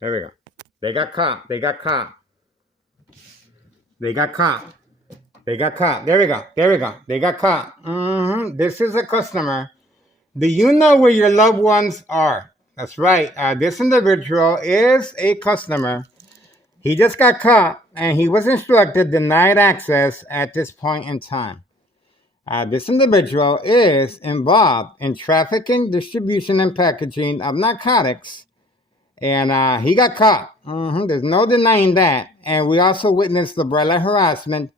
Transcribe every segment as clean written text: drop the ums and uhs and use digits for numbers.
There we go. They got caught. They got caught. They got caught. They got caught. There we go. There we go. They got caught. This is a customer. Do you know where your loved ones are? That's right. This individual is a customer. He just got caught and he was instructed denied access at this point in time. This individual is involved in trafficking, distribution, and packaging of narcotics. And he got caught. There's no denying that. And we also witnessed the bright light harassment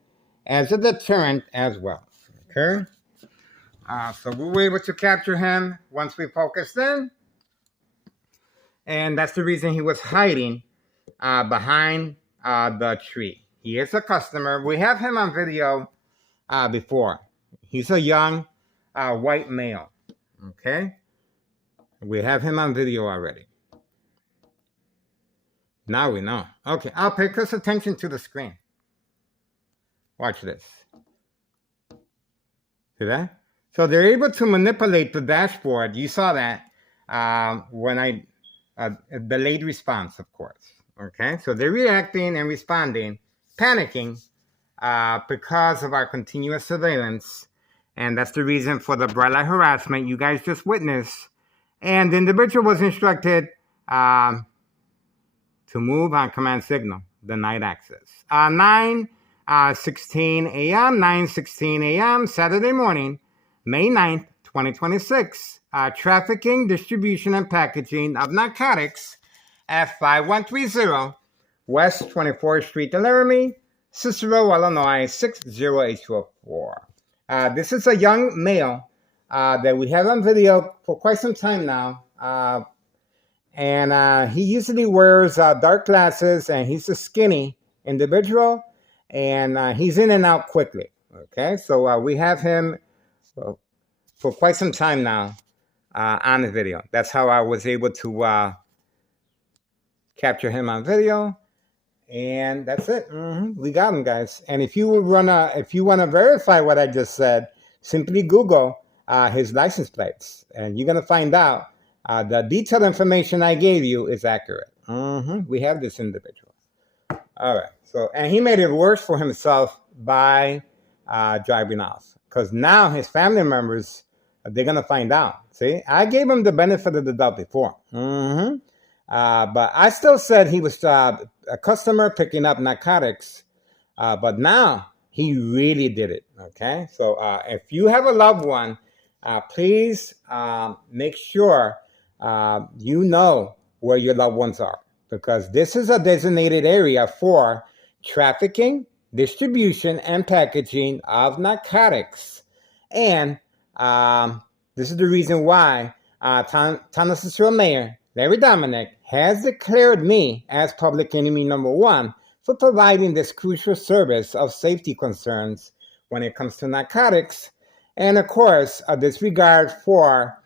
as a deterrent as well. Okay? So we were able to capture him once we focused in. And that's the reason he was hiding behind the tree. He is a customer. We have him on video before. He's a young white male. Okay? We have him on video already. Now we know. Okay, I'll pay close attention to the screen. Watch this. See that? So they're able to manipulate the dashboard. You saw that when delayed response, of course. Okay, so they're reacting and responding, panicking because of our continuous surveillance. And that's the reason for the bright light harassment you guys just witnessed. And the individual was instructed to move on command signal, denied access. 9:16 a.m., 9:16 a.m., Saturday morning, May 9th, 2026. Trafficking, distribution, and packaging of narcotics at 5130 West 24th Street, Laramie, Cicero, Illinois, 60804. This is a young male that we have on video for quite some time now. And he usually wears dark glasses, and he's a skinny individual, and he's in and out quickly. Okay, so we have him for quite some time now on the video. That's how I was able to capture him on video, and that's it. We got him, guys. And if you want to verify what I just said, simply Google his license plates, and you're gonna find out the detailed information I gave you is accurate. We have this individual. All right. So, and he made it worse for himself by driving off, because now his family members, they're gonna find out. See, I gave him the benefit of the doubt before. But I still said he was a customer picking up narcotics. But now he really did it. Okay. So if you have a loved one, please make sure you know where your loved ones are, because this is a designated area for trafficking, distribution, and packaging of narcotics. And this is the reason why Town Cicero Mayor Larry Dominic has declared me as public enemy number one for providing this crucial service of safety concerns when it comes to narcotics, and of course a disregard for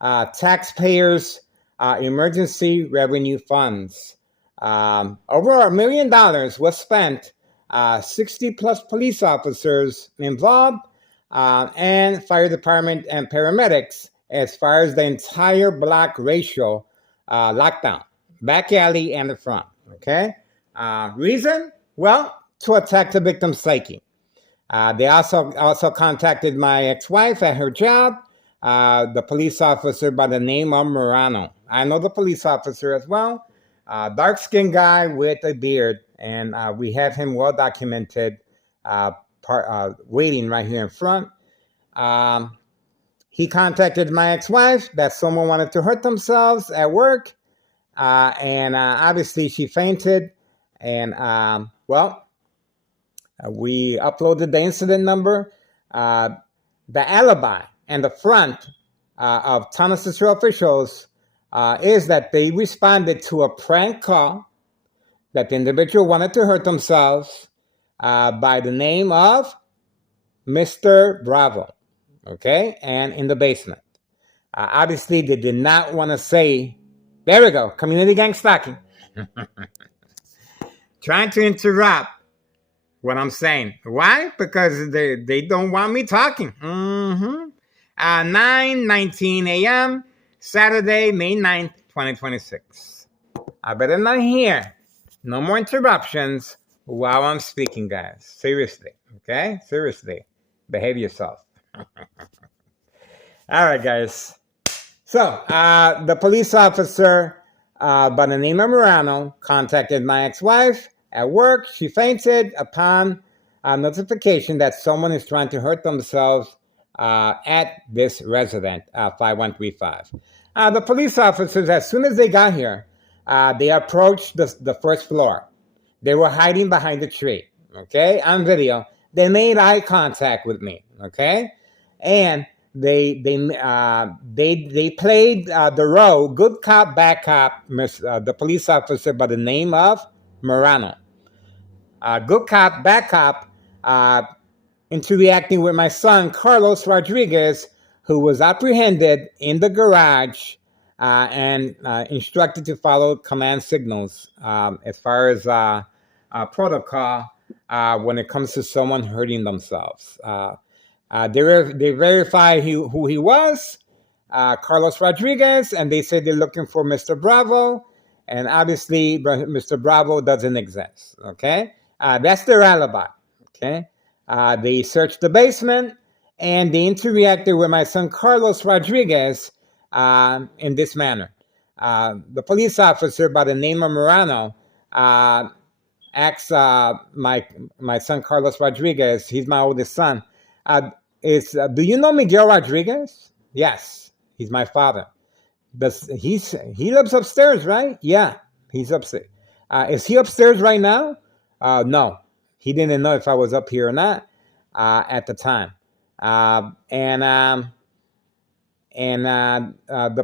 taxpayers' emergency revenue funds. Over $1 million was spent, 60 plus police officers involved, and fire department and paramedics as far as the entire block ratio lockdown, back alley and the front. Okay. Reason? Well, to attack the victim's psyche. They also contacted my ex-wife at her job, the police officer by the name of Morano. I know the police officer as well, dark-skinned guy with a beard, and we have him well documented, waiting right here in front. He contacted my ex-wife that someone wanted to hurt themselves at work, and obviously she fainted, and we uploaded the incident number. The alibi and the front of Town Cicero officials is that they responded to a prank call that the individual wanted to hurt themselves by the name of Mr. Bravo. Okay, and in the basement. Obviously, they did not want to say, there we go, community gang stalking. Trying to interrupt what I'm saying. Why? Because they don't want me talking. 9:19 a.m., Saturday, May 9th, 2026. I better not hear no more interruptions while I'm speaking, guys. Seriously, okay? Seriously, behave yourself. All right, guys. So, the police officer by the name of Morano contacted my ex-wife at work. She fainted upon notification that someone is trying to hurt themselves at this resident, 5135. The police officers, as soon as they got here, they approached the first floor. They were hiding behind a tree, okay, on video. They made eye contact with me, okay, and they played the role good cop bad cop. The police officer by the name of Morano. Good cop bad cop interacting with my son Carlos Rodriguez, who was apprehended in the garage and instructed to follow command signals as far as protocol when it comes to someone hurting themselves. They verified who he was, Carlos Rodriguez, and they said they're looking for Mr. Bravo, and obviously Mr. Bravo doesn't exist. Okay, that's their alibi. Okay, they searched the basement and they interacted with my son Carlos Rodriguez in this manner. The police officer by the name of Morano asked my son Carlos Rodriguez. He's my oldest son. Do you know Miguel Rodriguez? Yes, he's my father. He lives upstairs, right? Yeah, he's upstairs. Is he upstairs right now? No, he didn't know if I was up here or not at the time. The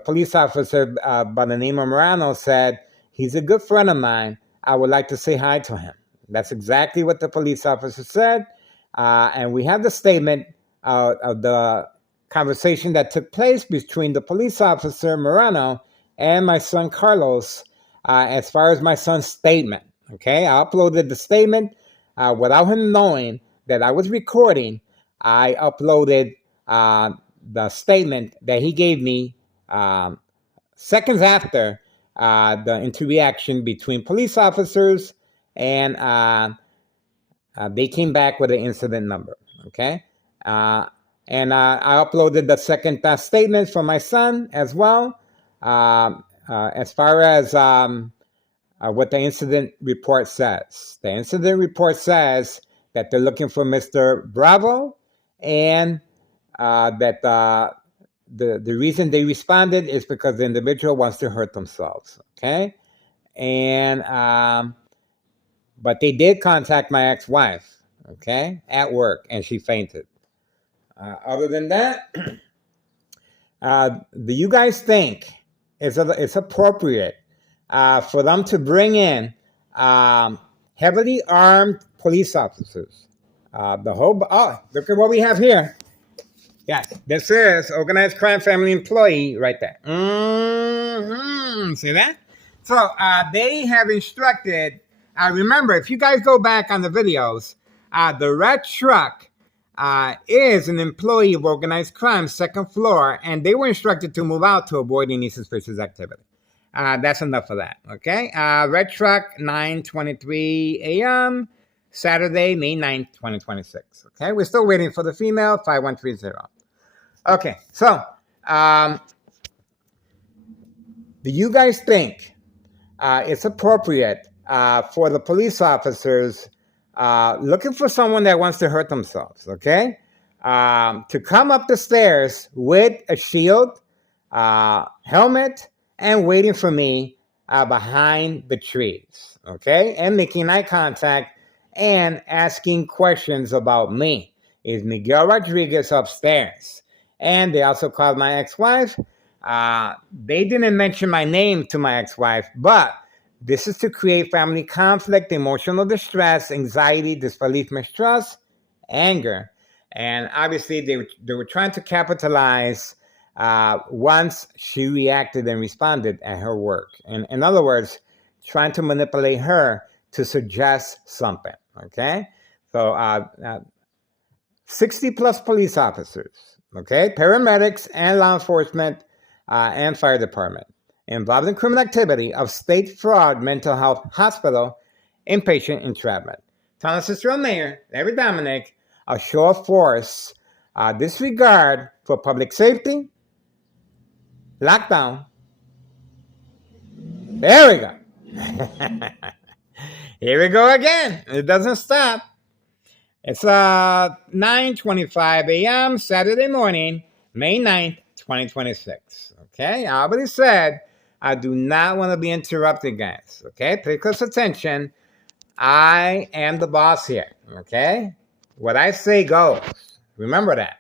police officer by the name of Morano said, he's a good friend of mine. I would like to say hi to him. That's exactly what the police officer said. And we have the statement of the conversation that took place between the police officer, Morano, and my son, Carlos, as far as my son's statement. Okay, I uploaded the statement without him knowing that I was recording. I uploaded the statement that he gave me seconds after the interaction between police officers, and they came back with an incident number. Okay, and I uploaded the second statement from my son as well, as far as what the incident report says. The incident report says that they're looking for Mr. Bravo, and that the reason they responded is because the individual wants to hurt themselves. Okay, and but they did contact my ex-wife, okay, at work, and she fainted. Other than that, do you guys think it's appropriate for them to bring in heavily armed police officers? Look at what we have here. Yes, this is organized crime family employee right there. See that? So they have instructed. Remember, if you guys go back on the videos, the red truck is an employee of organized crime, second floor, and they were instructed to move out to avoid any suspicious activity. That's enough of that, okay? Red truck, 9:23 a.m., Saturday, May 9th, 2026, okay? We're still waiting for the female, 5130. Okay, so do you guys think it's appropriate for the police officers looking for someone that wants to hurt themselves, okay, to come up the stairs with a shield, helmet, and waiting for me behind the trees, okay, and making eye contact and asking questions about me? Is Miguel Rodriguez upstairs? And they also called my ex-wife. They didn't mention my name to my ex-wife, but this is to create family conflict, emotional distress, anxiety, disbelief, mistrust, anger. And obviously, they were trying to capitalize once she reacted and responded at her work. And in other words, trying to manipulate her to suggest something. Okay? So 60 plus police officers, okay, paramedics and law enforcement and fire department. involved in criminal activity of State Fraud Mental Health Hospital inpatient entrapment. Town of Cicero Mayor Larry Dominic, a show of force, disregard for public safety, lockdown. There we go. Here we go again. It doesn't stop. It's 9:25 a.m. Saturday morning, May 9th, 2026. Okay, I already said I do not want to be interrupted, guys. Okay, pay close attention. I am the boss here. Okay, what I say goes. Remember that.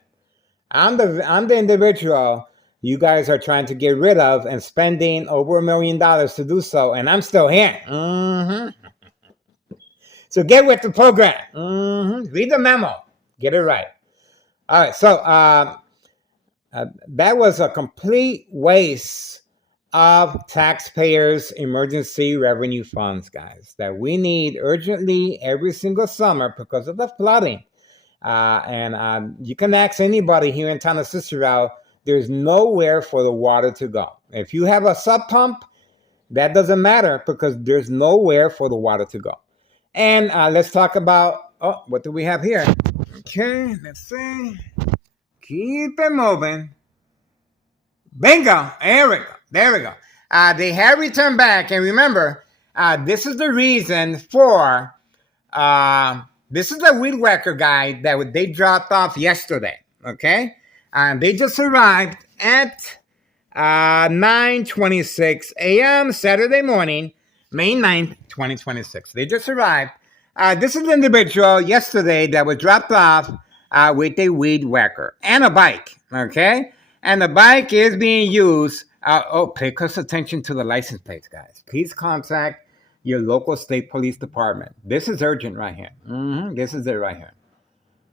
I'm the individual you guys are trying to get rid of and spending over $1 million to do so, and I'm still here. So get with the program. Read the memo. Get it right. All right. So that was a complete waste of taxpayers' emergency revenue funds, guys, that we need urgently every single summer because of the flooding. And you can ask anybody here in town of Cicero, there's nowhere for the water to go. If you have a sub pump, that doesn't matter because there's nowhere for the water to go. And let's talk about, what do we have here? Okay, let's see. Keep it moving. Bingo. There we go. There we go. They have returned back. And remember, this is the reason for, this is the weed whacker guy that they dropped off yesterday. Okay? They just arrived at 9:26 a.m. Saturday morning, May 9th, 2026. They just arrived. This is an individual yesterday that was dropped off with a weed whacker and a bike, okay? And the bike is being used. Pay close attention to the license plates, guys. Please contact your local state police department. This is urgent right here. This is it right here.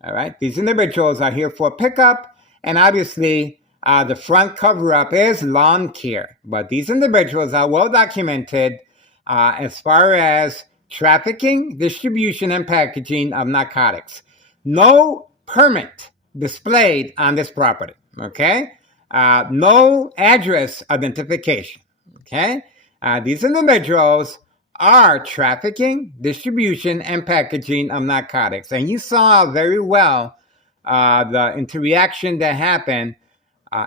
All right? These individuals are here for pickup, and obviously, the front cover-up is lawn care. But these individuals are well documented as far as trafficking, distribution, and packaging of narcotics. No permit displayed on this property, okay? No address identification, okay? These individuals are trafficking, distribution, and packaging of narcotics. And you saw very well the interaction that happened,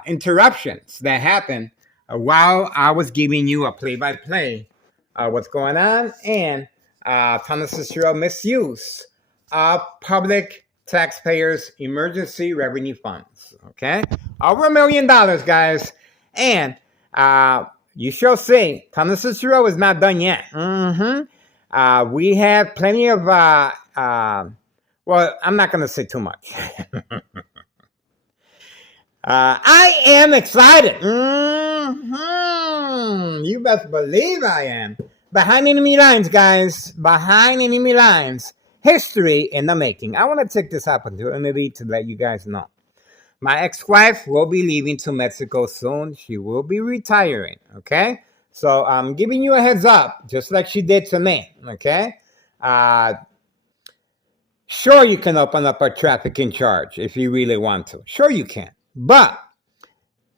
interruptions that happened while I was giving you a play-by-play what's going on, and town of Cicero misuse of public taxpayers' emergency revenue funds. Okay, over $1 million, guys, and you shall see, town of Cicero is not done yet. We have plenty of. Well, I'm not going to say too much. I am excited. You best believe I am. Behind enemy lines, guys. Behind enemy lines. History in the making. I want to take this opportunity to let you guys know. My ex-wife will be leaving to Mexico soon. She will be retiring, okay? So I'm giving you a heads up, just like she did to me, okay? Sure, you can open up a trafficking charge if you really want to. Sure, you can. But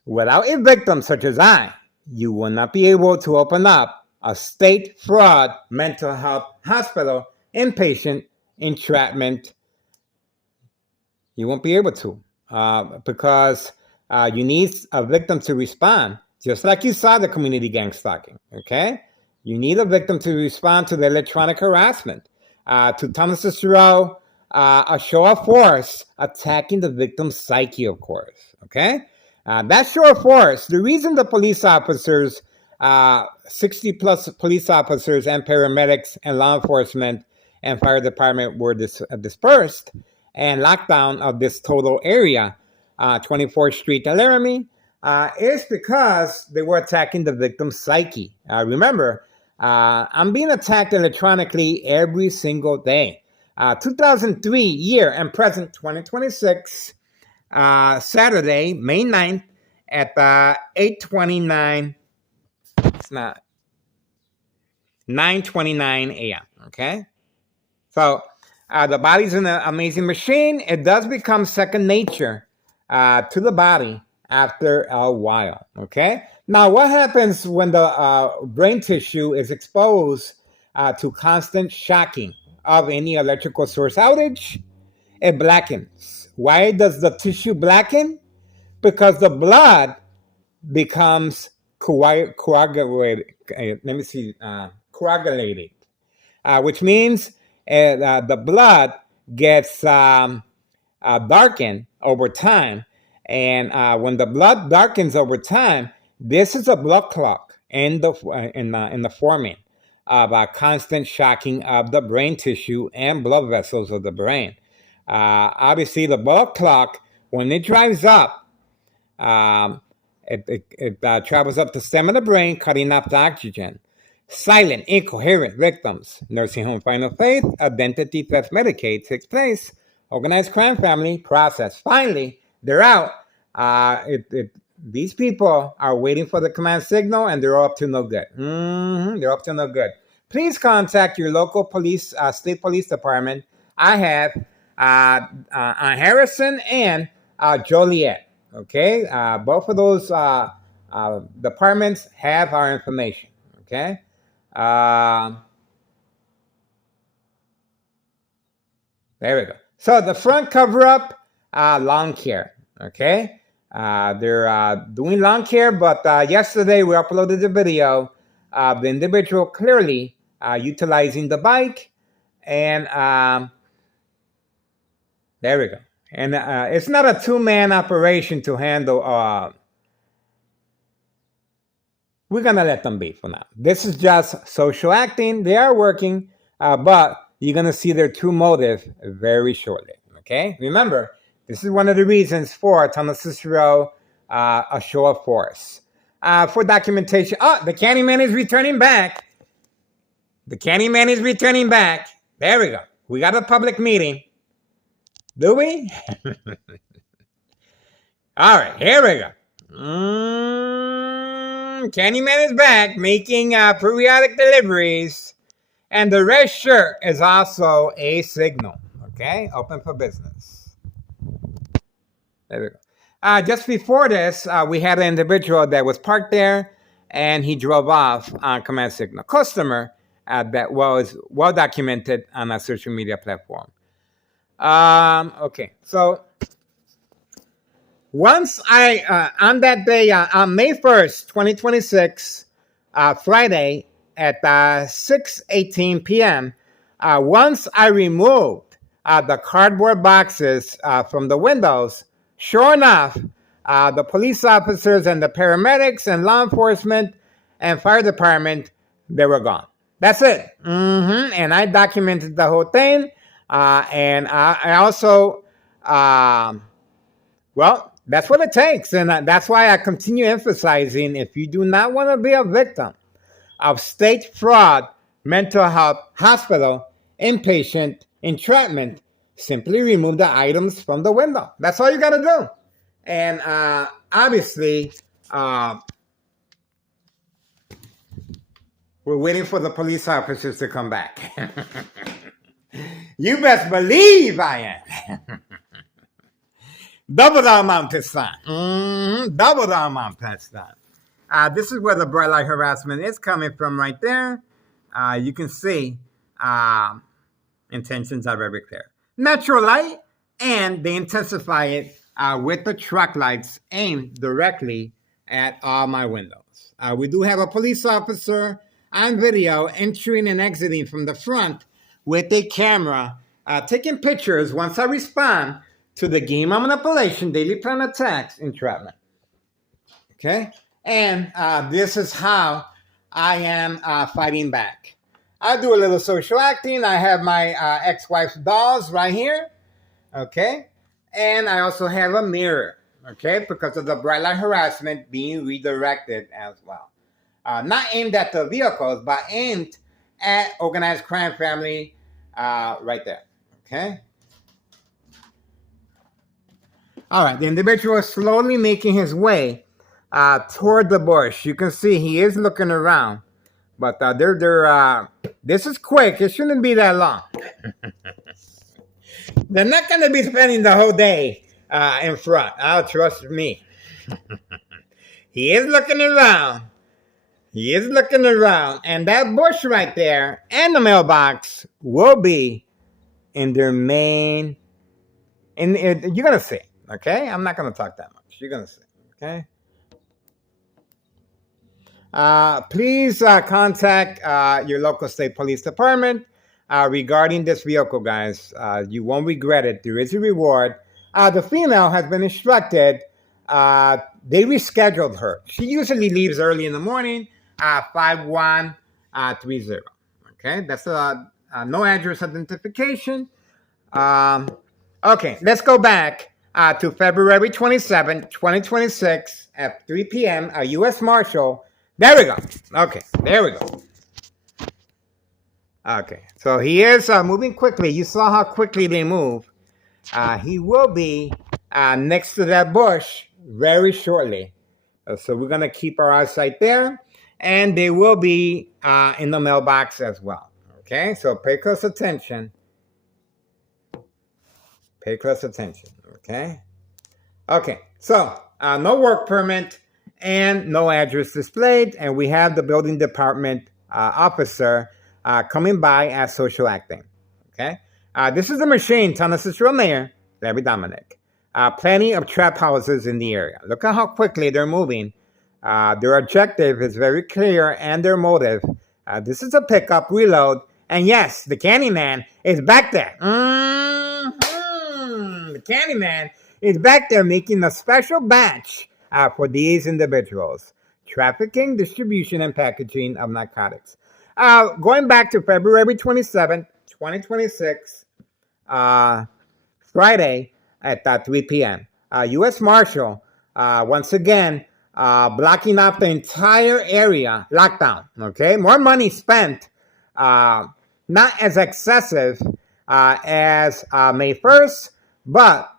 without a victim such as I, you will not be able to open up a state fraud mental health hospital inpatient entrapment. You won't be able to because you need a victim to respond, just like you saw the community gang stalking, okay? You need a victim to respond to the electronic harassment. To Thomas Cicero, a show of force attacking the victim's psyche, of course, okay? That show of force, the reason the police officers, 60 plus police officers and paramedics and law enforcement and fire department were dispersed and lockdown of this total area, 24th Street at Laramie, is because they were attacking the victim's psyche. Remember, I'm being attacked electronically every single day. 2003 year and present 2026, Saturday, May 9th at 8:29. It's not 9:29 a.m. Okay, so the body's an amazing machine. It does become second nature to the body after a while. Okay, Now, what happens when the brain tissue is exposed to constant shocking of any electrical source outage? It blackens. Why does the tissue blacken? Because the blood becomes coagulated. Let me see, coagulated, which means the blood gets darkened over time. And when the blood darkens over time, this is a blood clot in the forming of constant shocking of the brain tissue and blood vessels of the brain. Obviously, the blood clot, when it drives up, it travels up the stem of the brain, cutting off the oxygen. Silent, incoherent victims. Nursing home final faith, identity theft Medicaid takes place. Organized crime family process. Finally, they're out. These people are waiting for the command signal, and they're up to no good. They're up to no good. Please contact your local police, state police department. I have Harrison and Joliet. Okay, both of those departments have our information. Okay. There we go. So the front cover up, lawn care. Okay. They're doing lawn care, but yesterday we uploaded the video of the individual clearly utilizing the bike, and there we go. And it's not a 2-man operation to handle. We're going to let them be for now. This is just social acting. They are working, but you're going to see their true motive very shortly. Okay? Remember, this is one of the reasons for Tunnel Cicero, a show of force. For documentation. Oh, the Candyman is returning back. The Candyman is returning back. There we go. We got a public meeting. Do we? All right, here we go. Candyman is back, making periodic deliveries. And the red shirt is also a signal. Okay, open for business. There we go. Just before this, we had an individual that was parked there, and he drove off on command signal. Customer that was well documented on a social media platform. Okay, so once on that day, on May 1st, 2026, Friday at 6:18 p.m., once I removed the cardboard boxes from the windows, sure enough, the police officers and the paramedics and law enforcement and fire department, they were gone. That's it. And I documented the whole thing. And I also, well, that's what it takes. And that's why I continue emphasizing, if you do not want to be a victim of state fraud, mental health, hospital, inpatient, entrapment, simply remove the items from the window. That's all you got to do. And obviously, we're waiting for the police officers to come back. You best believe I am. Double the amount this time. Double the amount this time. This is where the bright light harassment is coming from right there. You can see intentions are very clear. Natural light, and they intensify it with the truck lights aimed directly at all my windows. We do have a police officer on video entering and exiting from the front with a camera, taking pictures once I respond to the game of manipulation, daily plan attacks, entrapment. Okay? And this is how I am fighting back. I do a little social acting. I have my ex-wife's dolls right here. Okay? And I also have a mirror. Okay? Because of the bright light harassment being redirected as well. Not aimed at the vehicles, but aimed at organized crime family right there. Okay? All right. The individual is slowly making his way toward the bush. You can see he is looking around. But this is quick. It shouldn't be that long. They're not going to be spending the whole day in front. Oh, trust me. He is looking around. He is looking around. And that bush right there and the mailbox will be in their main. You're going to see. Okay? I'm not going to talk that much. You're going to see. Okay? Please contact your local state police department regarding this vehicle, guys. You won't regret it. There is a reward. The female has been instructed. They rescheduled her. She usually leaves early in the morning, 5130. Okay, that's no address identification. Okay, let's go back to February 27, 2026 at 3 p.m. A U.S. Marshal. There we go. Okay, there we go. Okay, so he is moving quickly. You saw how quickly they move. He will be next to that bush very shortly. So we're going to keep our eyesight there. And they will be in the mailbox as well. Okay, so pay close attention. Pay close attention, okay? Okay, so no work permit and no address displayed. And we have the building department officer coming by as social acting, okay? This is the machine, Town of Cicero Mayor, Larry Dominic. Plenty of trap houses in the area. Look at how quickly they're moving. Their objective is very clear and their motive. This is a pickup reload. And yes, the Candyman is back there. The Candyman is back there making a special batch for these individuals. Trafficking, distribution, and packaging of narcotics. Going back to February 27th, 2026, Friday at 3 p.m. U.S. Marshal, once again, blocking off the entire area, lockdown, okay? More money spent, not as excessive as May 1st, but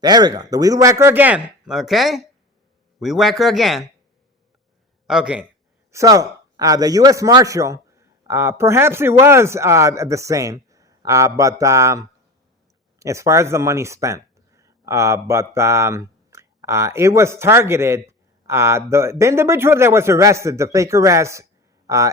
there we go. The weed whacker again, okay? Weed whacker again. Okay, so the U.S. Marshal, perhaps it was the same, but as far as the money spent, it was targeted. The individual that was arrested, the fake arrest,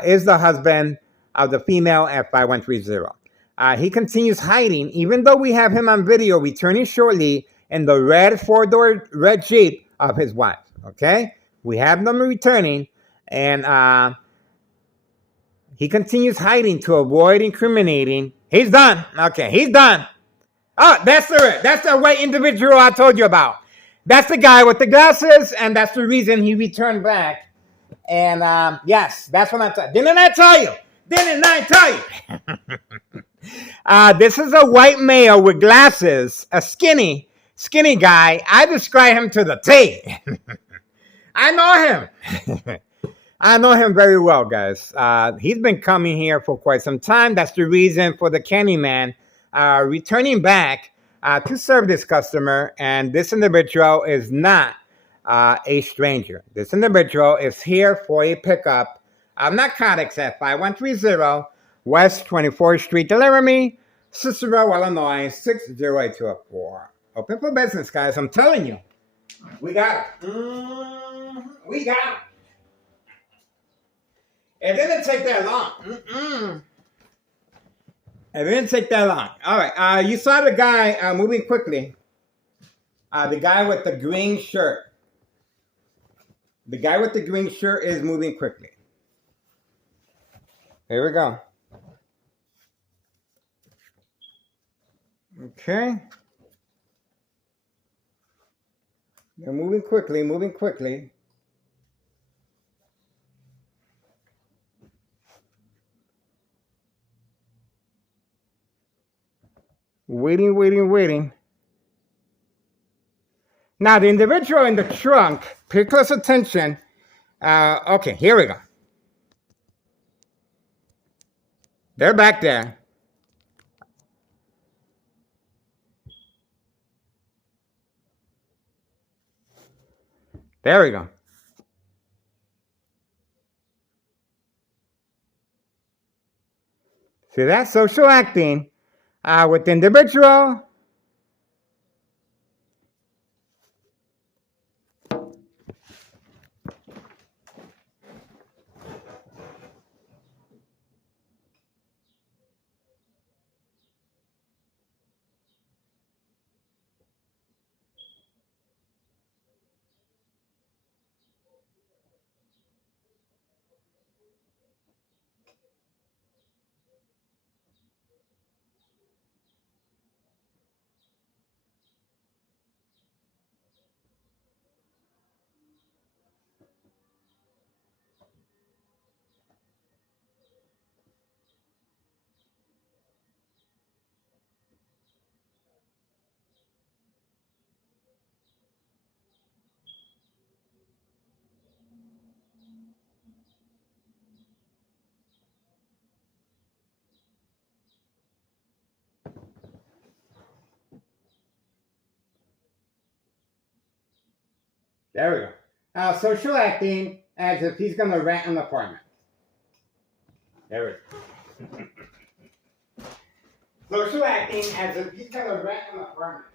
is the husband of the female at 5130. He continues hiding, even though we have him on video returning shortly in the red four-door red Jeep of his wife. Okay? We have them returning, and he continues hiding to avoid incriminating. He's done. Okay, he's done. Oh, that's the white individual I told you about. That's the guy with the glasses, and that's the reason he returned back. And yes, that's what I tell you. Didn't I tell you? Didn't I tell you? This is a white male with glasses, a skinny guy. I describe him to the T. I know him. I know him very well, guys. He's been coming here for quite some time. That's the reason for the Candyman returning back to serve this customer. And this individual is not a stranger. This individual is here for a pickup of narcotics at 5130 West 24th Street, Laramie, Cicero, Illinois, 60824. Open for business, guys. I'm telling you. We got it. We got it. It didn't take that long. It didn't take that long. All right. You saw the guy moving quickly. The guy with the green shirt. The guy with the green shirt is moving quickly. Here we go. Okay. They're moving quickly, moving quickly. Waiting, waiting, waiting. Now, the individual in the trunk, pay close attention. Okay, here we go. They're back there. There we go. See that? Social acting with the individual. There we go. Social acting as if he's going to rent an apartment. There we go. Social acting as if he's going to rent an apartment.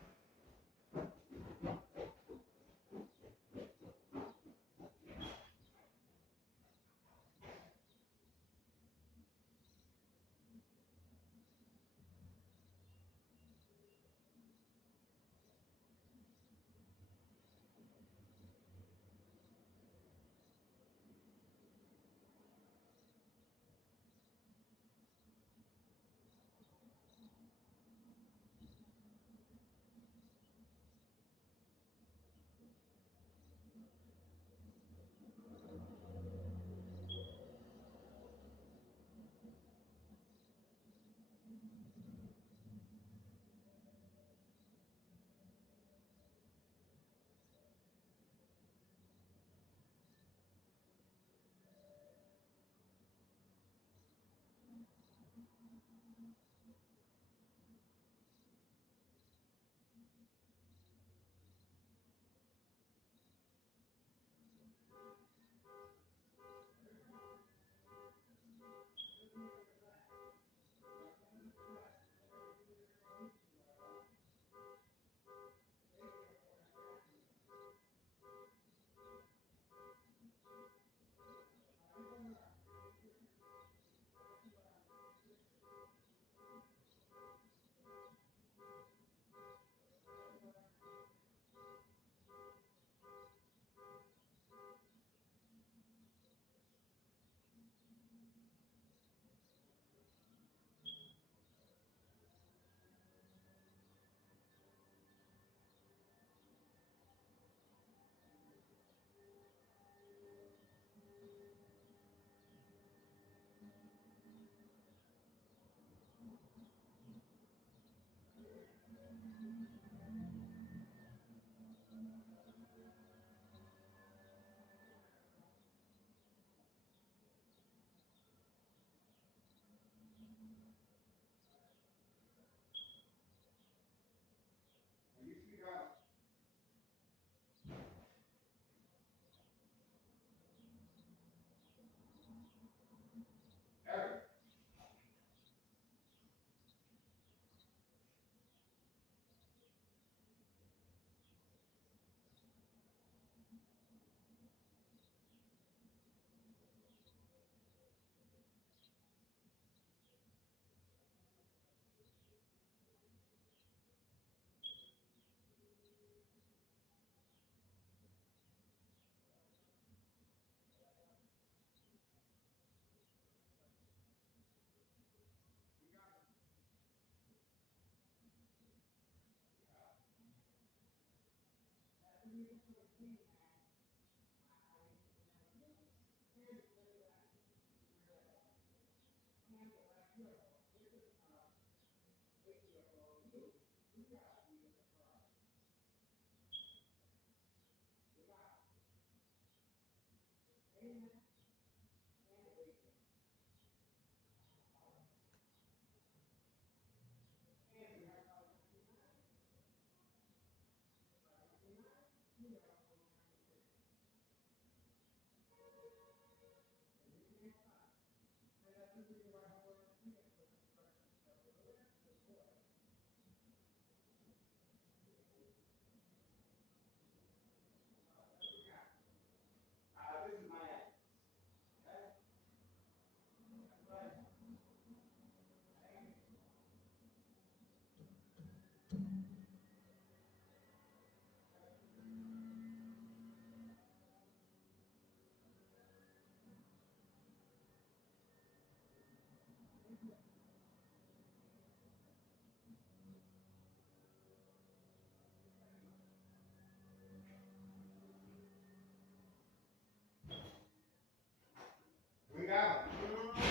We got him.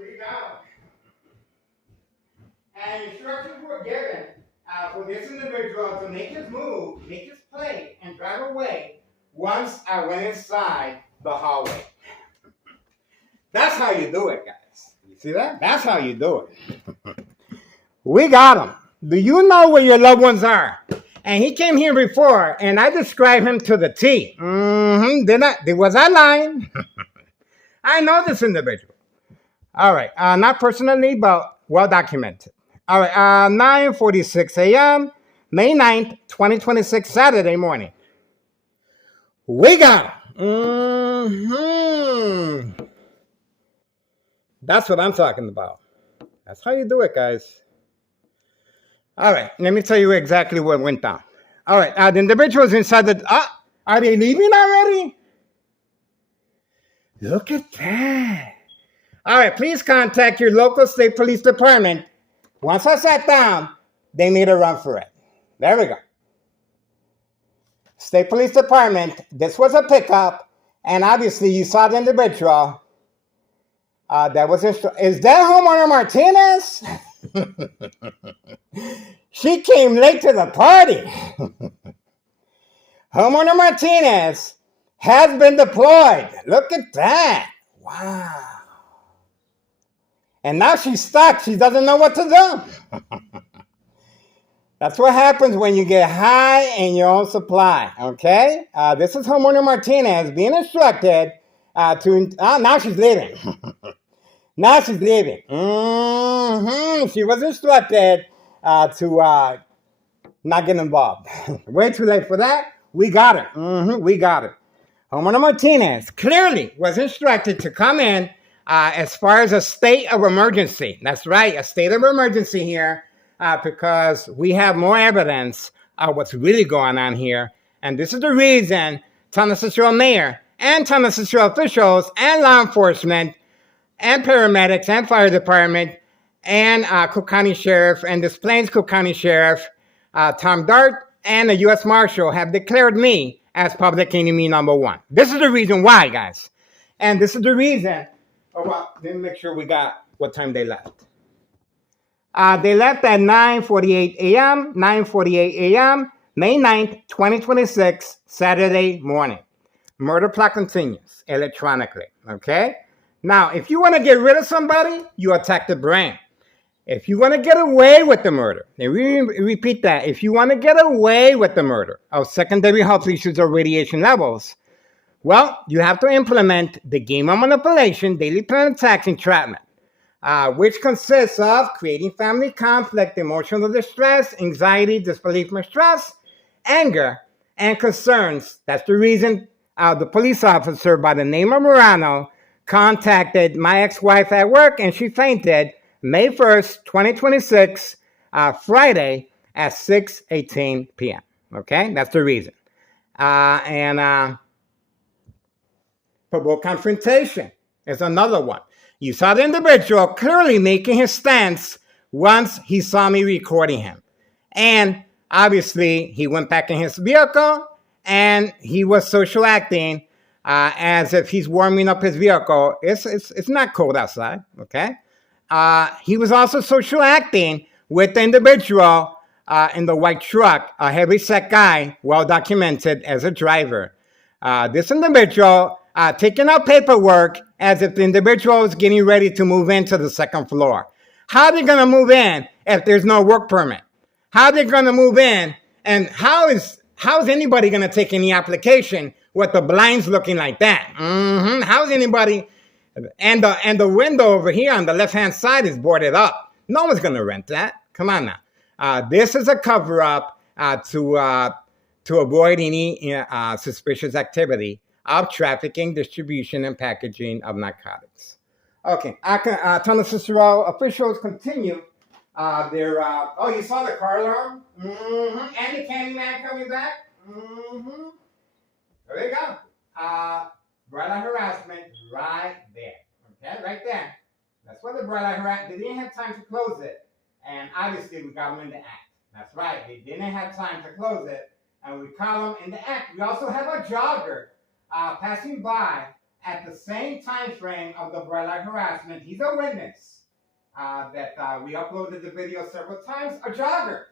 We got him. And instructions were given for this individual to make his move, make his play, and drive away once I went inside the hallway. That's how you do it, guys. You see that? That's how you do it. We got them. Do you know where your loved ones are? And he came here before, and I described him to the T. Was I lying? I know this individual. All right. Not personally, but well documented. All right. 9:46 a.m., May 9th, 2026, Saturday morning. We got him. That's what I'm talking about. That's how you do it, guys. All right, let me tell you exactly what went down. All right, the individuals inside the... are they leaving already? Look at that. All right, please contact your local state police department. Once I sat down, they made a run for it. There we go. State police department, this was a pickup, and obviously you saw the individual. That was is that homeowner Martinez? She came late to the party. Homeowner Martinez has been deployed. Look at that. Wow. And now she's stuck. She doesn't know what to do. That's what happens when you get high in your own supply, okay? This is homeowner Martinez being instructed to... now she's leaving. Now she's leaving. She was instructed to not get involved. Way too late for that. We got her. We got her. Homeowner Martinez clearly was instructed to come in as far as a state of emergency. That's right, a state of emergency here because we have more evidence of what's really going on here. And this is the reason Town Cicero Mayor and Town Cicero officials and law enforcement and paramedics and fire department and Cook County Sheriff and Des Plaines Cook County Sheriff Tom Dart and the U.S. Marshal have declared me as public enemy number one. This is the reason why, guys. And this is the reason. Oh, well, let me make sure we got what time they left. They left at 9:48 a.m., 9:48 a.m., May 9th, 2026, Saturday morning. Murder plot continues electronically, okay? Now, if you want to get rid of somebody, you attack the brain. If you want to get away with the murder, and we repeat that, if you want to get away with the murder of secondary health issues or radiation levels, well, you have to implement the game of manipulation, daily plan attacks, entrapment, which consists of creating family conflict, emotional distress, anxiety, disbelief, mistrust, anger, and concerns. That's the reason the police officer by the name of Morano contacted my ex-wife at work, and she fainted May 1st, 2026, Friday at 6:18 p.m. Okay, that's the reason. Provoke confrontation is another one. You saw the individual clearly making his stance once he saw me recording him. And obviously, he went back in his vehicle and he was social acting as if he's warming up his vehicle. It's not cold outside, okay? He was also social acting with the individual in the white truck, a heavy-set guy, well documented as a driver. This individual taking out paperwork as if the individual is getting ready to move into the second floor. How are they going to move in if there's no work permit? How are they going to move in? And how is anybody going to take any application with the blinds looking like that? How's anybody? And the window over here on the left-hand side is boarded up. No one's going to rent that. Come on now. This is a cover-up to avoid any suspicious activity of trafficking, distribution, and packaging of narcotics. Okay, Town Cicero officials continue their... oh, you saw the car alarm? And the Candyman coming back? There you go. Bright light harassment right there. Okay, right there. That's what the bright light harassment... They didn't have time to close it. And obviously, we got them in the act. That's right. They didn't have time to close it. And we caught them in the act. We also have a jogger passing by at the same time frame of the bright light harassment. He's a witness that we uploaded the video several times. A jogger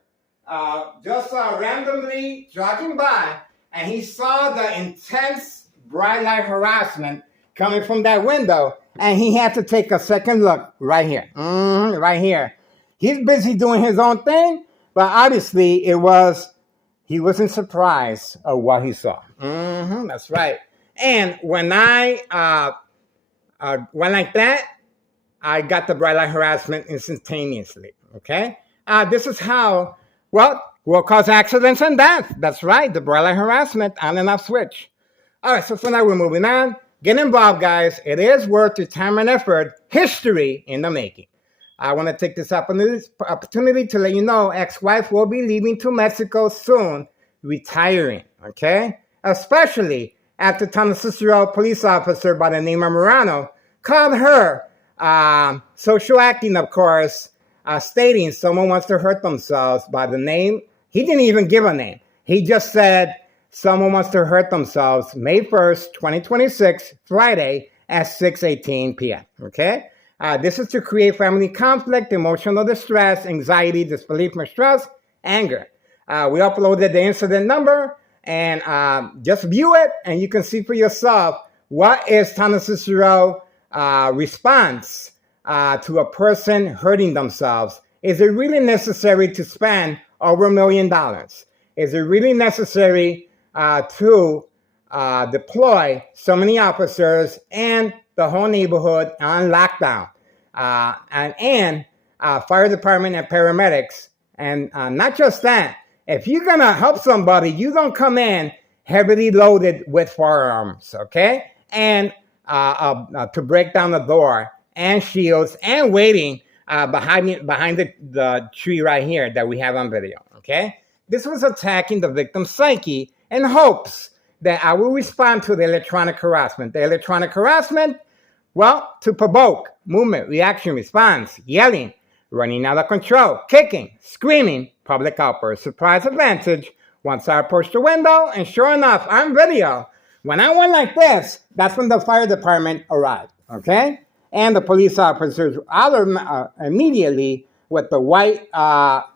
just randomly jogging by, and he saw the intense bright light harassment coming from that window, and he had to take a second look right here. Right here. He's busy doing his own thing, but obviously it was he wasn't surprised of what he saw. That's right. And when I went like that, I got the bright light harassment instantaneously. Okay? This is how, well, will cause accidents and death. That's right, the bright light harassment, on and off switch. All right, so for now we're moving on. Get involved, guys. It is worth your time and effort. History in the making. I want to take this opportunity to let you know ex-wife will be leaving to Mexico soon, retiring, okay? Especially after Thomas Cicero, police officer by the name of Morano, called her social acting, of course, stating someone wants to hurt themselves by the name. He didn't even give a name. He just said someone wants to hurt themselves May 1st, 2026, Friday at 6:18 p.m., okay? This is to create family conflict, emotional distress, anxiety, disbelief, mistrust, anger. We uploaded the incident number, and just view it, and you can see for yourself what is Thomas Cicero response to a person hurting themselves. Is it really necessary to spend over $1 million? Is it really necessary to deploy so many officers and the whole neighborhood on lockdown, and fire department and paramedics? And not just that, if you're gonna help somebody, you don't come in heavily loaded with firearms, okay? And to break down the door and shields and waiting behind the tree right here that we have on video, okay? This was attacking the victim's psyche in hopes that I will respond to the electronic harassment. The electronic harassment, well, to provoke movement, reaction, response, yelling, running out of control, kicking, screaming, public outburst, surprise advantage. Once I approached the window, and sure enough, on video, when I went like this, that's when the fire department arrived, okay? And the police officers out immediately with the white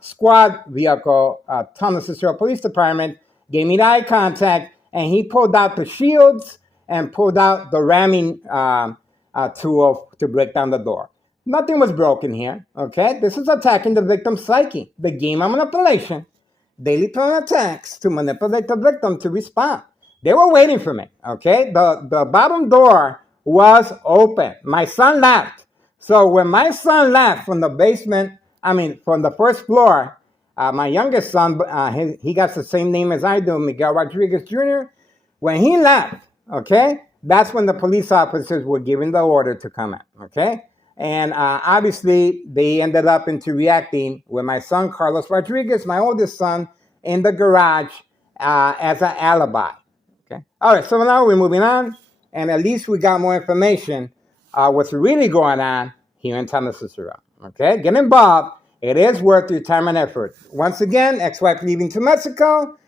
squad vehicle, Thomas Cicero Police Department, gave me the eye contact, and he pulled out the shields and pulled out the ramming tool to break down the door. Nothing was broken here, okay? This is attacking the victim's psyche. The game of manipulation, daily plan attacks to manipulate the victim to respond. They were waiting for me, okay? The bottom door was open. My son left. So when my son left from the basement, from the first floor, my youngest son, he got the same name as I do, Miguel Rodriguez Jr. When he left, okay, that's when the police officers were given the order to come in, okay? And obviously, they ended up into reacting with my son, Carlos Rodriguez, my oldest son, in the garage as an alibi, okay? All right, so now we're moving on, and at least we got more information what's really going on here in Thomas Cicero, okay? Get involved. It is worth your time and effort. Once again, ex-wife leaving to Mexico.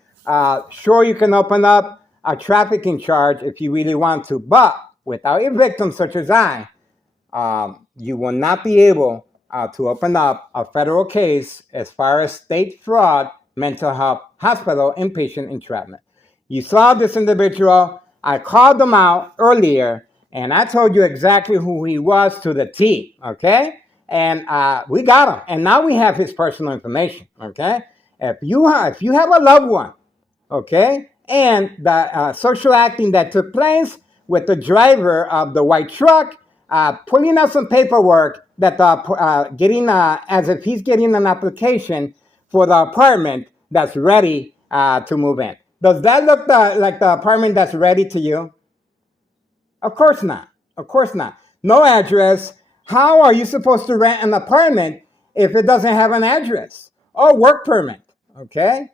Sure, you can open up a trafficking charge if you really want to, but without a victim such as I, you will not be able to open up a federal case as far as state fraud, mental health, hospital, inpatient entrapment. You saw this individual. I called him out earlier, and I told you exactly who he was to the T, okay? And we got him. And now we have his personal information, okay? If you have a loved one, okay, and the social acting that took place with the driver of the white truck, pulling out some paperwork that as if he's getting an application for the apartment that's ready to move in. Does that look like the apartment that's ready to you? Of course not. Of course not. No address. How are you supposed to rent an apartment if it doesn't have an address or work permit? Okay?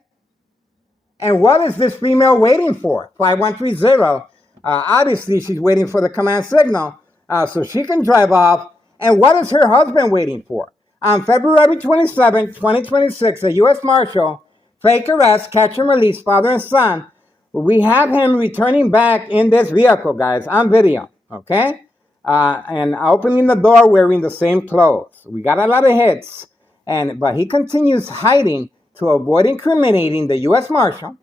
And what is this female waiting for? 5130. Obviously, she's waiting for the command signal so she can drive off. And what is her husband waiting for? On February 27, 2026, a U.S. Marshal, fake arrest, catch and release, father and son. We have him returning back in this vehicle, guys, on video, okay? And opening the door wearing the same clothes. We got a lot of hits, but he continues hiding to avoid incriminating the U.S. Marshal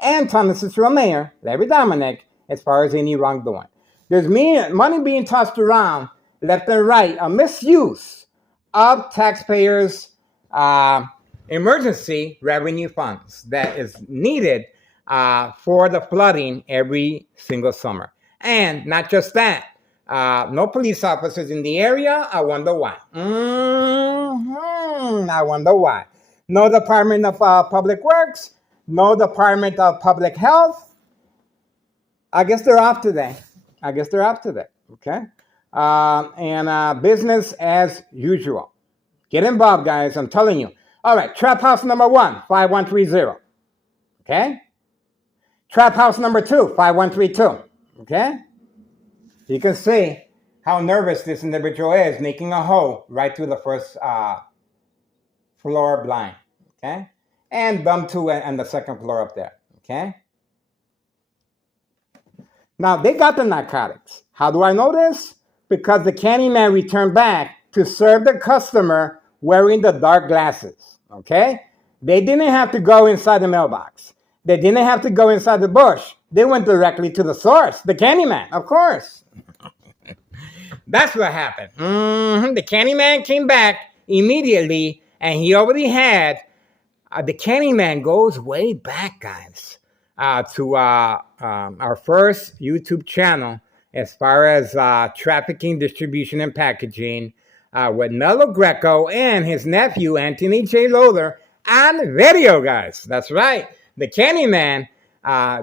and Thomas Cicero Mayor, Larry Dominic, as far as any wrongdoing. There's money being tossed around left and right, a misuse of taxpayers' emergency revenue funds that is needed for the flooding every single summer. And not just that, no police officers in the area. I wonder why. I wonder why. No Department of Public Works, no Department of Public Health. I guess they're off today. Okay? And business as usual. Get involved, guys. I'm telling you. All right, Trap House number 1, 5130. Okay? Trap House number 2, 5132. Okay? You can see how nervous this individual is, making a hole right through the first floor blind. Okay? And bump 2 and the second floor up there. Okay? Now, they got the narcotics. How do I know this? Because the Candyman returned back to serve the customer wearing the dark glasses. Okay? They didn't have to go inside the mailbox. They didn't have to go inside the bush. They went directly to the source, the Candyman, of course. That's what happened. The Candyman came back immediately, and he already had... the Candyman goes way back, guys, to our first YouTube channel as far as trafficking, distribution, and packaging with Nello Greco and his nephew, Anthony J. Loader, on video, guys. That's right. The Candyman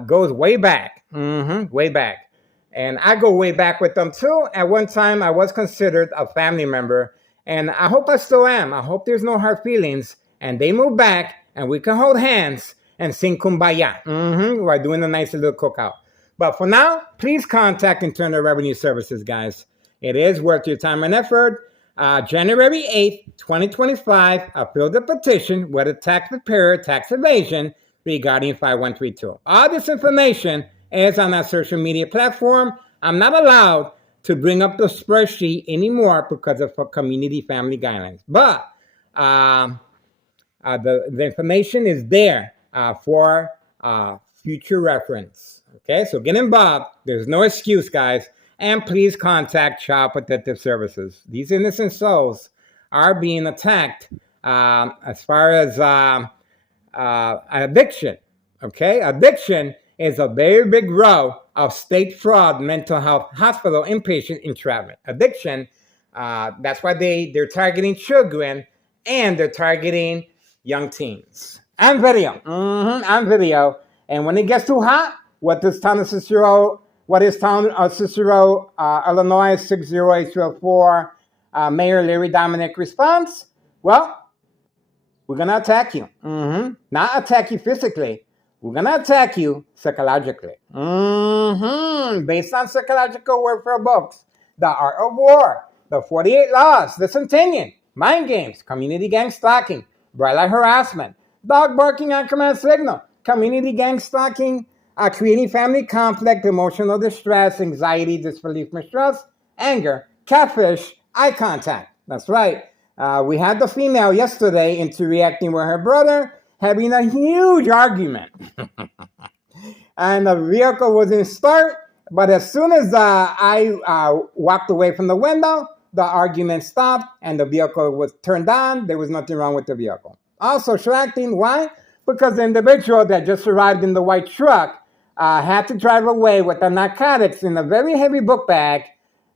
goes way back. Way back. And I go way back with them, too. At one time, I was considered a family member, and I hope I still am. I hope there's no hard feelings, and they move back, and we can hold hands and sing Kumbaya. We're doing a nice little cookout. But for now, please contact Internal Revenue Services, guys. It is worth your time and effort. January 8th, 2025, I filled a petition with a tax preparer, tax evasion regarding 5132. All this information is on our social media platform. I'm not allowed to bring up the spreadsheet anymore because of community family guidelines. But the information is there for future reference. Okay, so get involved. There's no excuse, guys. And please contact Child Protective Services. These innocent souls are being attacked as far as addiction. Okay, addiction is a very big row of state fraud, mental health, hospital, inpatient entrapment. Addiction, that's why they're targeting children and they're targeting young teens. And video. And video. And when it gets too hot, what is town of Cicero, Illinois 60804, Mayor Larry Dominic response? Well, we're going to attack you. Not attack you physically. We're going to attack you psychologically. Based on psychological warfare books, The Art of War, The 48 Laws, The Centennial, Mind Games, Community Gang Stalking, Bright Light Harassment, Dog Barking on Command Signal, Community Gang Stalking, Creating Family Conflict, Emotional Distress, Anxiety, Disbelief, Mistrust, Anger, Catfish, Eye Contact. That's right. We had the female yesterday into reacting with her brother, having a huge argument. And the vehicle was in start, but as soon as I walked away from the window, the argument stopped and the vehicle was turned on. There was nothing wrong with the vehicle. Also shocking, why? Because the individual that just arrived in the white truck had to drive away with the narcotics in a very heavy book bag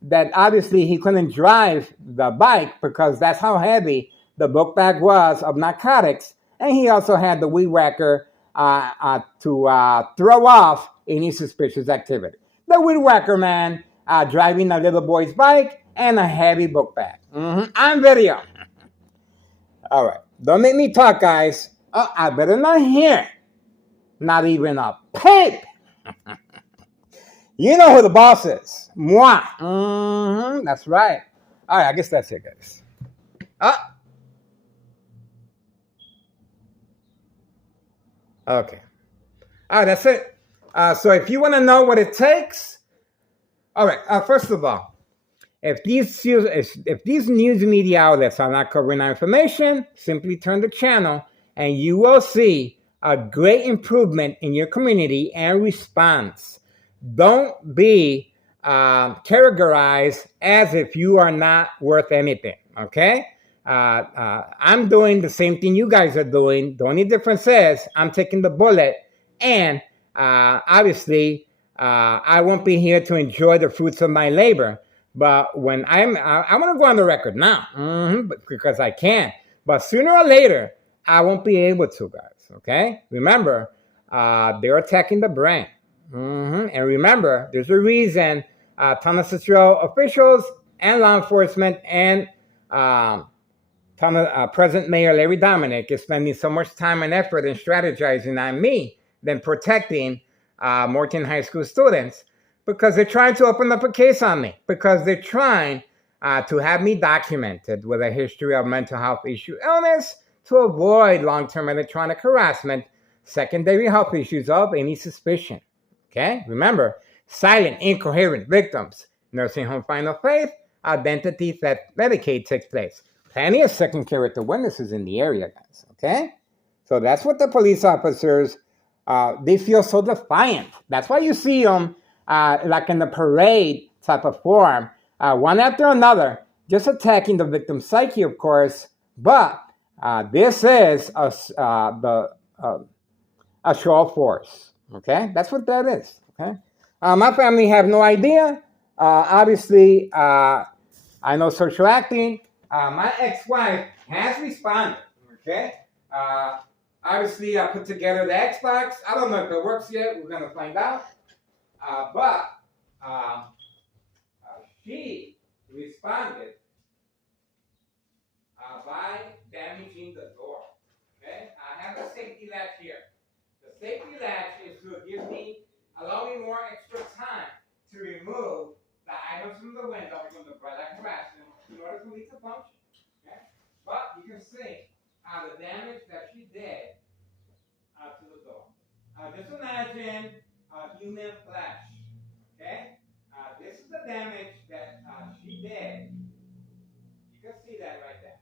that obviously he couldn't drive the bike because that's how heavy the book bag was of narcotics. And he also had the weed whacker to throw off any suspicious activity. The weed whacker man driving a little boy's bike and a heavy book bag. On video. All right. Don't make me talk, guys. Oh, I better not hear. Not even a peep. You know who the boss is. Moi. That's right. All right, I guess that's it, guys. Okay. All right, that's it. So if you want to know what it takes, all right. First of all, if these news media outlets are not covering our information, simply turn the channel, and you will see a great improvement in your community and response. Don't be categorized as if you are not worth anything. Okay. I'm doing the same thing you guys are doing. The only difference is I'm taking the bullet, and obviously I won't be here to enjoy the fruits of my labor. But when I'm going to go on the record now, because I can. But sooner or later, I won't be able to, guys. Okay? Remember, they're attacking the brain. And remember, there's a reason Thomas Cicero officials and law enforcement and President Mayor Larry Dominic is spending so much time and effort and strategizing on me than protecting Morton High School students, because they're trying to open up a case on me, because they're trying to have me documented with a history of mental health issue illness to avoid long-term electronic harassment, secondary health issues of any suspicion. Okay? Remember, silent, incoherent victims, nursing home final faith, identity theft, Medicaid takes place. Plenty of second character witnesses in the area, guys. Okay? So that's what the police officers, they feel so defiant. That's why you see them like in the parade type of form, one after another, just attacking the victim's psyche, of course. But this is a show of force. Okay? That's what that is. Okay? My family have no idea. Obviously, I know social acting. My ex-wife has responded. Okay? Obviously, I put together the Xbox. I don't know if it works yet. We're going to find out. But she responded by damaging the door. Okay? I have a safety latch here. The safety latch is to allow me more extra time to remove the items from the window from the bright light harassment in order for me to function. Okay? But you can see the damage that she did to the door. Just imagine human flesh. Okay? This is the damage that she did. You can see that right there.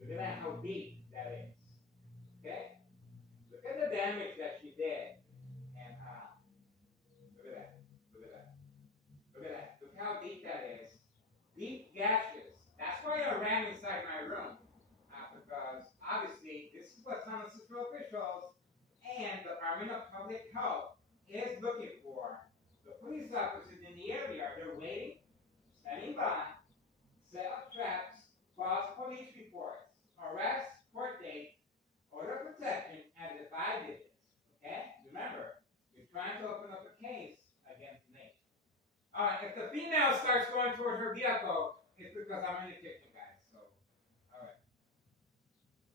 Look at that, how deep that is. Okay? Look at the damage that she did. And look at that. Look at that. Look at that. Look how deep that is. Deep gashes. That's why I ran inside my room. Because obviously this is what Thomas Cicero officials and the Department of Public Health is looking for. The police officers in the area, they're waiting, standing by, set up traps, false police reports, arrest, court date, order of protection, as if I did this. Okay? Remember, you're trying to open up a case against me. Alright, if the female starts going towards her vehicle, it's because I'm in the kitchen, guys. So, alright.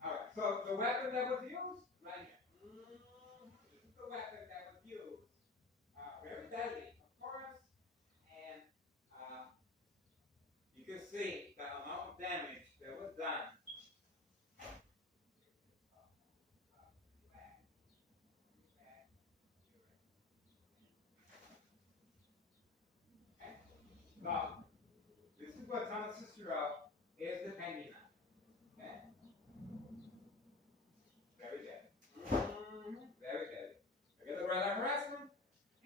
Alright, so the weapon that was used, right here. This is the weapon that was used. Very deadly, of course. And you can see the amount of damage that was done. Okay. So, this is what Thomas Cicero is depending on. Okay? Very good. Very good. Look at the red light harassment.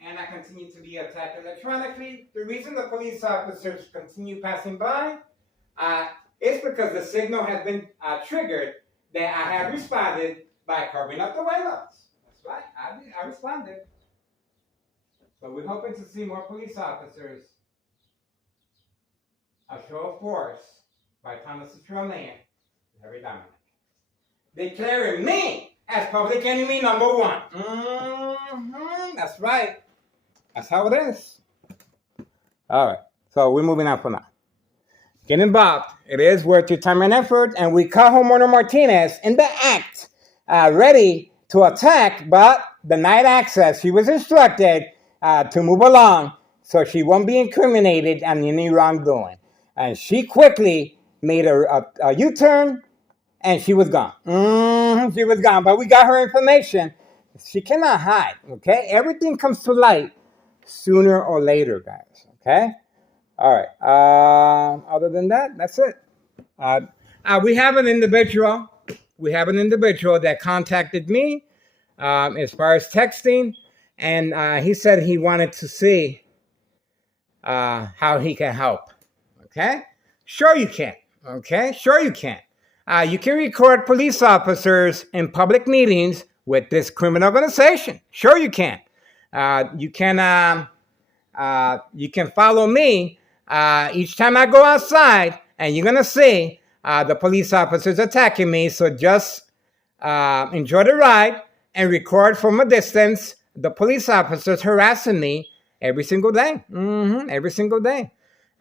And I continue to be attacked electronically. The reason the police officers continue passing by is because the signal has been triggered that I have responded by covering up the windows. That's right. I responded. So we're hoping to see more police officers. A show of force by Thomas Cicero Mayor, Larry Dominic, declaring me as public enemy number one. That's right. That's how it is. All right. So we're moving on for now. Get involved. It is worth your time and effort. And we caught homeowner Martinez in the act, ready to attack, but denied access. She was instructed to move along so she won't be incriminated on any wrongdoing. And she quickly made a U-turn, and she was gone. She was gone. But we got her information. She cannot hide, okay? Everything comes to light sooner or later, guys, okay? All right. Other than that, that's it. We have an individual. We have an individual that contacted me as far as texting, and he said he wanted to see how he can help. Okay? Sure you can. Okay, sure you can. You can record police officers in public meetings with this criminal organization. Sure you can. You can follow me each time I go outside, and you're gonna see the police officers attacking me. So just enjoy the ride and record from a distance the police officers harassing me every single day. Every single day.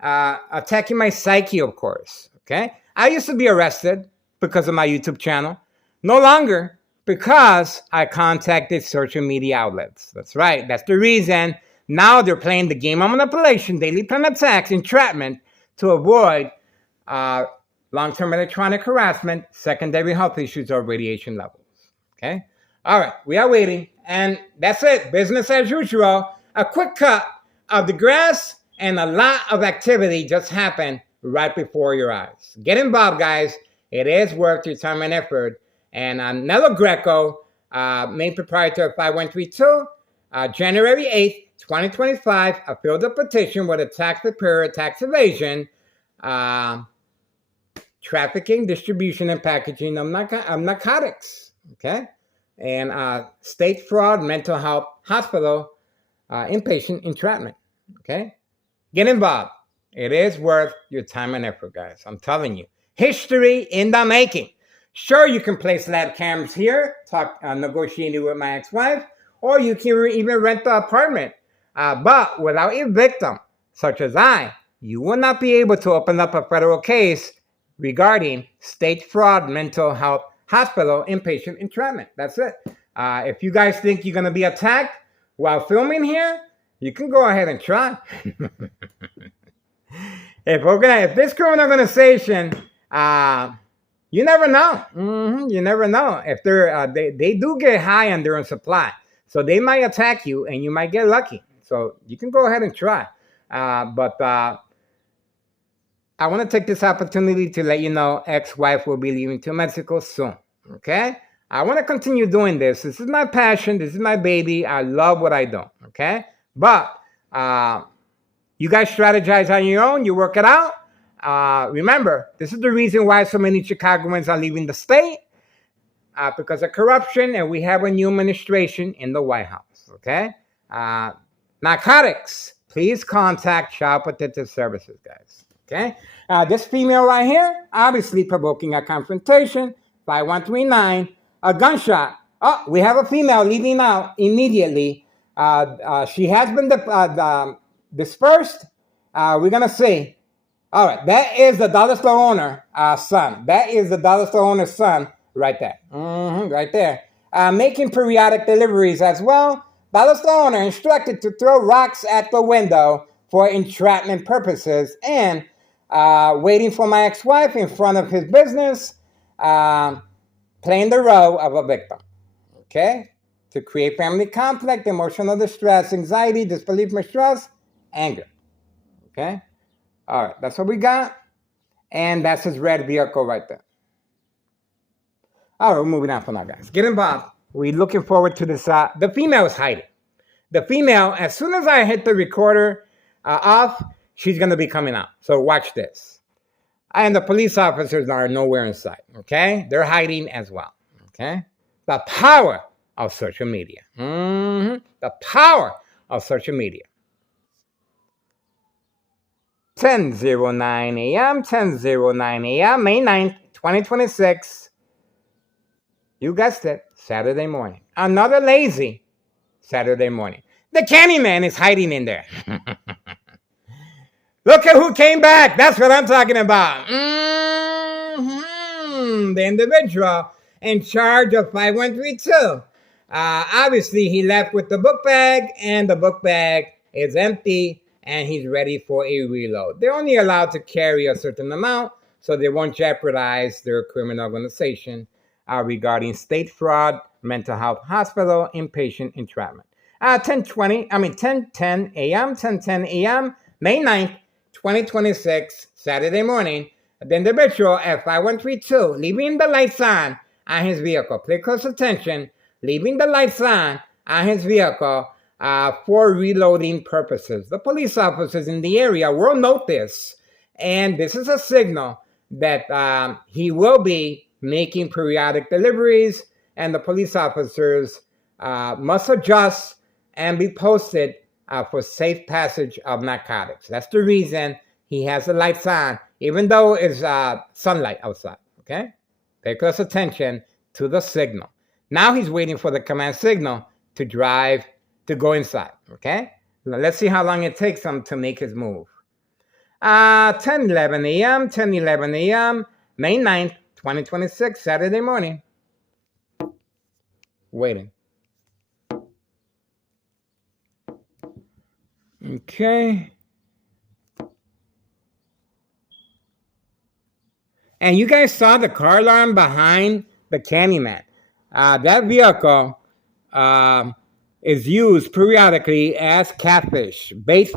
Attacking my psyche, of course. Okay? I used to be arrested because of my YouTube channel. No longer, because I contacted social media outlets. That's right. That's the reason. Now they're playing the game of manipulation, daily plan attacks, entrapment to avoid long-term electronic harassment, secondary health issues, or radiation levels. Okay? All right. We are waiting. And that's it. Business as usual. A quick cut of the grass, and a lot of activity just happened right before your eyes. Get involved, guys. It is worth your time and effort. And Nello Greco, main proprietor of 5132, January 8th, 2025, I filled a petition with a tax preparer, tax evasion, trafficking, distribution, and packaging of narcotics. Okay? And state fraud, mental health, hospital, inpatient entrapment. Okay? Get involved. It is worth your time and effort, guys. I'm telling you. History in the making. Sure, you can place lab cams here, negotiating with my ex-wife, or you can even rent the apartment. But without a victim, such as you will not be able to open up a federal case regarding state fraud, mental health, hospital, inpatient entrapment. That's it. If you guys think you're going to be attacked while filming here, you can go ahead and try. If this criminal organization, you never know. You never know. If they do get high on their own supply, so they might attack you, and you might get lucky. So you can go ahead and try. But I want to take this opportunity to let you know, ex-wife will be leaving to Mexico soon. Okay. I want to continue doing this. This is my passion. This is my baby. I love what I do. Okay. But you guys strategize on your own. You work it out. Remember, this is the reason why so many Chicagoans are leaving the state, because of corruption, and we have a new administration in the White House. Okay? Narcotics, please contact Child Protective Services, guys. Okay? This female right here, obviously provoking a confrontation, 5139, a gunshot. Oh, we have a female leaving out immediately. She has been dispersed. We're going to see. All right, that is the dollar store owner son. That is the dollar store owner's son right there. Right there. Making periodic deliveries as well. Dollar store owner instructed to throw rocks at the window for entrapment purposes, and waiting for my ex-wife in front of his business, playing the role of a victim. Okay? To create family conflict, emotional distress, anxiety, disbelief, mistrust, anger. Okay? All right, that's what we got. And that's his red vehicle right there. All right, we're moving on for now, guys. Get involved. We're looking forward to this. The female is hiding. The female, as soon as I hit the recorder off, she's going to be coming out. So watch this. And the police officers are nowhere in sight. Okay? They're hiding as well. Okay? The power of social media. The power of social media. 10:09 a.m., 10:09 a.m., May 9th, 2026. You guessed it, Saturday morning. Another lazy Saturday morning. The Candyman is hiding in there. Look at who came back. That's what I'm talking about. The individual in charge of 5132. Obviously, he left with the book bag, and the book bag is empty, and he's ready for a reload. They're only allowed to carry a certain amount, so they won't jeopardize their criminal organization regarding state fraud, mental health, hospital, inpatient entrapment. 10:10 a.m., 10:10 a.m., May 9th, 2026, Saturday morning. The individual at 5132, leaving the lights on his vehicle. Pay close attention. Leaving the lights on his vehicle for reloading purposes. The police officers in the area will note this, and this is a signal that he will be making periodic deliveries, and the police officers must adjust and be posted for safe passage of narcotics. That's the reason he has the lights on, even though it's sunlight outside. Okay? Pay close attention to the signal. Now he's waiting for the command signal to drive, to go inside. Okay? Now let's see how long it takes him to make his move. 10:11 a.m., 10:11 a.m., May 9th, 2026, Saturday morning. Waiting. Okay. And you guys saw the car alarm behind the Candyman. That vehicle is used periodically as catfish, bait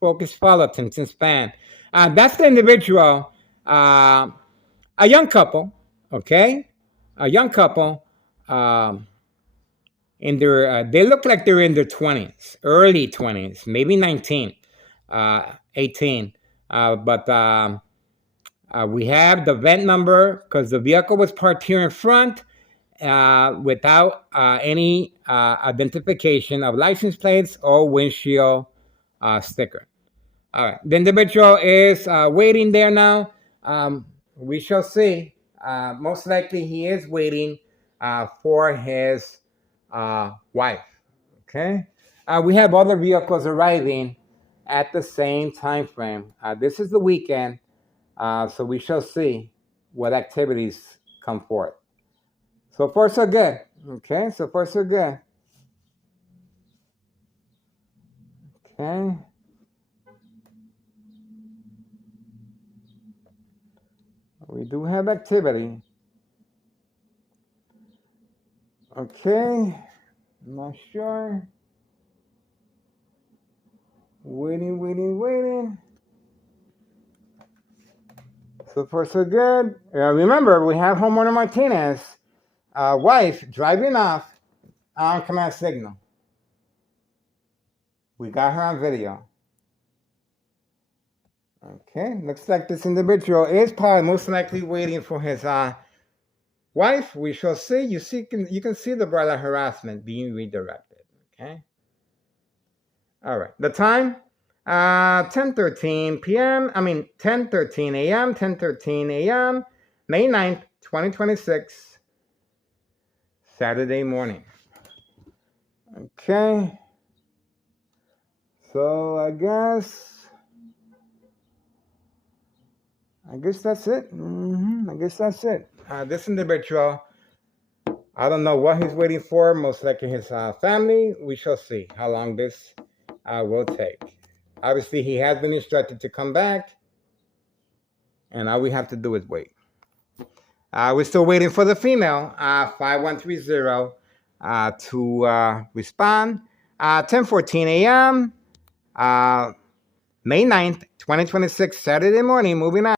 focused follow attention span. That's the individual, a young couple, okay? A young couple, in their, they look like they're in their 20s, early 20s, maybe 19, 18. But we have the VIN number because the vehicle was parked here in front without any identification of license plates or windshield sticker. All right, the individual is waiting there now. We shall see. Most likely he is waiting for his wife. Okay. We have other vehicles arriving at the same time frame. This is the weekend, so we shall see what activities come forth. So far, so good. Okay, so far, so good. Okay. We do have activity. Okay. Not sure. Waiting. So far, so good. Remember, we have Homeowner Martinez, wife, driving off on command signal. We got her on video. Okay, looks like this individual is probably most likely waiting for his wife. We shall see. You can see the brother harassment being redirected. Okay. All right. The time, 10:13 p.m. 10:13 a.m. 10:13 a.m. May 9th, 2026, Saturday morning. Okay. So I guess that's it. I guess that's it. This individual, I don't know what he's waiting for. Most likely his family. We shall see how long this will take. Obviously, he has been instructed to come back, and all we have to do is wait. We're still waiting for the female, 5130, to respond. 10:14 a.m., May 9th, 2026, Saturday morning, moving on.